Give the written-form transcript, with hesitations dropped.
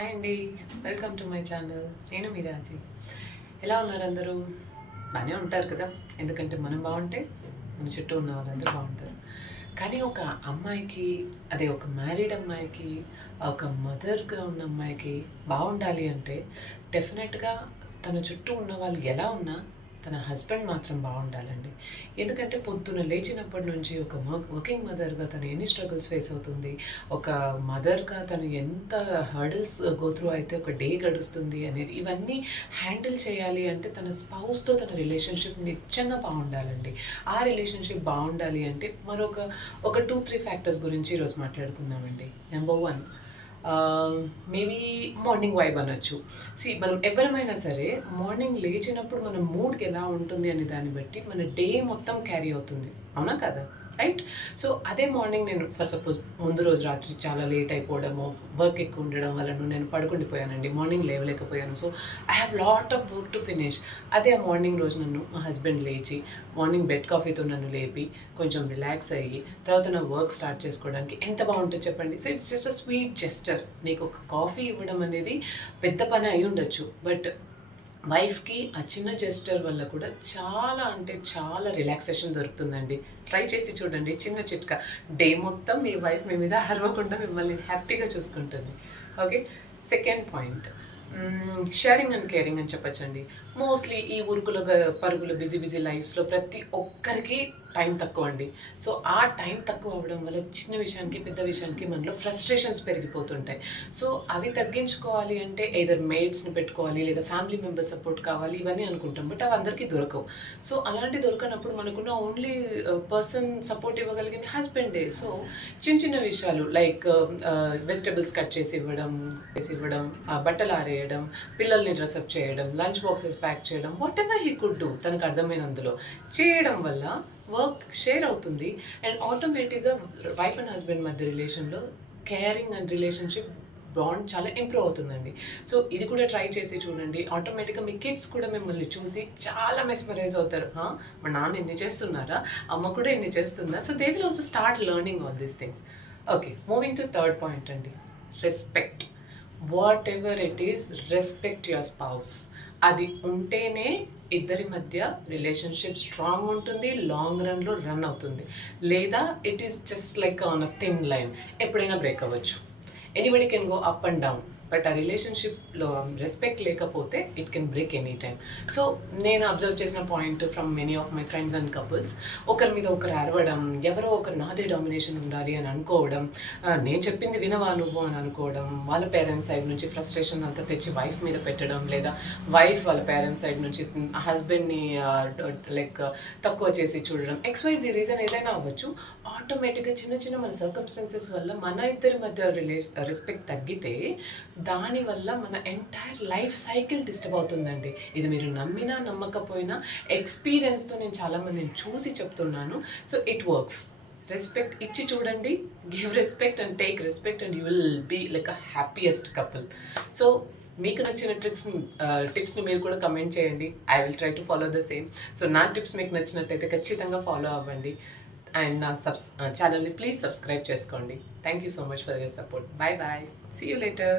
Hi అండి, welcome to my channel. నేను మీ రాజీ. ఎలా ఉన్నారు అందరూ? బాగానే ఉంటారు కదా, ఎందుకంటే మనం బాగుంటే మన చుట్టూ ఉన్న వాళ్ళందరూ బాగుంటారు. కానీ ఒక అమ్మాయికి, అదే ఒక మ్యారీడ్ అమ్మాయికి, ఒక మదర్గా ఉన్న అమ్మాయికి బాగుండాలి అంటే డెఫినెట్గా తన చుట్టూ ఉన్న వాళ్ళు ఎలా ఉన్నా తన హస్బెండ్ మాత్రం బాగుండాలండి. ఎందుకంటే పొద్దున లేచినప్పటి నుంచి ఒక వర్కింగ్ మదర్గా తను ఎన్ని స్ట్రగుల్స్ ఫేస్ అవుతుంది, ఒక మదర్గా తను ఎంత హర్డిల్స్ గోత్రూ అయితే ఒక డే గడుస్తుంది అనేది, ఇవన్నీ హ్యాండిల్ చేయాలి అంటే తన స్పౌస్తో తన రిలేషన్షిప్ నిజంగా బాగుండాలండి. ఆ రిలేషన్షిప్ బాగుండాలి అంటే ఒక 2-3 ఫ్యాక్టర్స్ గురించి ఈరోజు మాట్లాడుకుందామండి. నెంబర్ 1, మేబీ మార్నింగ్ వైబ్ అనొచ్చు. మనం ఎవరమైనా సరే మార్నింగ్ లేచినప్పుడు మన మూడ్కి ఎలా ఉంటుంది అనే దాన్ని బట్టి మన డే మొత్తం క్యారీ అవుతుంది, అవునా కదా? రైట్. సో అదే మార్నింగ్ నేను ఫర్ సపోజ్ ముందు రోజు రాత్రి చాలా లేట్ అయిపోవడము, వర్క్ ఎక్కువ ఉండడం వలన నేను పడుకుండిపోయానండి, మార్నింగ్ లేవలేకపోయాను. So I have lot of work to finish. అదే ఆ మార్నింగ్ రోజు నన్ను మా హస్బెండ్ లేచి మార్నింగ్ బెడ్ కాఫీతో నన్ను లేపి కొంచెం రిలాక్స్ అయ్యి తర్వాత నా వర్క్ స్టార్ట్ చేసుకోవడానికి ఎంత బాగుంటుంది చెప్పండి. So it's just a sweet gesture. నీకు ఒక కాఫీ ఇవ్వడం అనేది పెద్ద పని అయి ఉండొచ్చు, బట్ వైఫ్కి ఆ చిన్న జెస్టర్ వల్ల కూడా చాలా అంటే చాలా రిలాక్సేషన్ దొరుకుతుందండి. ట్రై చేసి చూడండి, చిన్న చిట్కా. డే మొత్తం మీ వైఫ్ మీ మీద అరవకుండా మిమ్మల్ని హ్యాపీగా చూసుకుంటుంది. Okay. Second point, sharing and caring అని చెప్పచ్చండి. మోస్ట్లీ ఈ పరుగులు బిజీ లైఫ్స్లో ప్రతి ఒక్కరికి టైం తక్కువ అండి. సో ఆ టైం తక్కువ అవ్వడం వల్ల చిన్న విషయానికి పెద్ద విషయానికి మనలో ఫ్రస్ట్రేషన్స్ పెరిగిపోతుంటాయి. సో అవి తగ్గించుకోవాలి అంటే ఎయిదర్ మేడ్స్ని పెట్టుకోవాలి లేదా ఫ్యామిలీ మెంబర్ సపోర్ట్ కావాలి, ఇవన్నీ అనుకుంటాం, బట్ అవి అందరికీ దొరకవు. సో అలాంటి దొరకనప్పుడు మనకున్న ఓన్లీ పర్సన్ సపోర్ట్ ఇవ్వగలిగింది హస్బెండే. సో చిన్న విషయాలు లైక్ వెజిటబుల్స్ కట్ చేసి ఇవ్వడం, బట్టలు ఆరేయడం, పిల్లల్ని డ్రెస్అప్ చేయడం, లంచ్ బాక్సెస్ ప్యాక్ చేయడం, what ever he could do తనకు అర్థమైనందులో చేయడం వల్ల వర్క్ షేర్ అవుతుంది. అండ్ ఆటోమేటిక్గా వైఫ్ అండ్ హస్బెండ్ మధ్య రిలేషన్లో కేరింగ్ అండ్ రిలేషన్షిప్ బాండ్ చాలా ఇంప్రూవ్ అవుతుందండి. సో ఇది కూడా ట్రై చేసి చూడండి. ఆటోమేటిక్గా మీ కిడ్స్ కూడా మిమ్మల్ని చూసి చాలా మెస్మరైజ్ అవుతారు. మా నాన్న ఇన్ని చేస్తున్నారా, అమ్మ కూడా ఇన్ని చేస్తుందా. So they will also start learning all these things. Okay, moving to third point అండి, respect. Whatever it is, respect your spouse. అది ఉంటేనే ఇద్దరి మధ్య రిలేషన్షిప్ స్ట్రాంగ్ ఉంటుంది, లాంగ్ రన్లో రన్ అవుతుంది. లేదా it is just like on a thin line, ఎప్పుడైనా బ్రేక్ అవ్వచ్చు. Anybody can go up and down, but ఆ రిలేషన్షిప్లో రెస్పెక్ట్ లేకపోతే it can break any time. So నేను అబ్జర్వ్ చేసిన point from many of my friends and couples, ఒకరి మీద ఒకరు అరవడం, ఎవరో ఒకరు నాదే డామినేషన్ ఉండాలి అని అనుకోవడం, నేను చెప్పింది వినవా నువ్వు అని అనుకోవడం, వాళ్ళ పేరెంట్స్ సైడ్ నుంచి ఫ్రస్ట్రేషన్ అంతా తెచ్చి వైఫ్ మీద పెట్టడం, లేదా వైఫ్ వాళ్ళ పేరెంట్స్ సైడ్ నుంచి హస్బెండ్ని లైక్ తక్కువ చేసి చూడడం, XYZ రీజన్ ఏదైనా అవ్వచ్చు. ఆటోమేటిక్గా చిన్న మన సర్కమ్స్టాన్సెస్ వల్ల మన ఇద్దరి మధ్య రెస్పెక్ట్ తగ్గితే దానివల్ల మన ఎంటైర్ లైఫ్ సైకిల్ డిస్టర్బ్ అవుతుందండి. ఇది మీరు నమ్మినా నమ్మకపోయినా ఎక్స్పీరియన్స్తో నేను చాలామందిని చూసి చెప్తున్నాను. So it works. రెస్పెక్ట్ ఇచ్చి చూడండి, give respect and take respect and you will be like a happiest couple. So మీకు నచ్చిన టిప్స్ని మీరు కూడా కమెంట్ చేయండి. I will try to follow the same. So నా టిప్స్ మీకు నచ్చినట్టయితే ఖచ్చితంగా ఫాలో అవ్వండి. అండ్ నా ఛానల్ని ప్లీజ్ సబ్స్క్రైబ్ చేసుకోండి. Thank you so much for your support. Bye bye, see you later.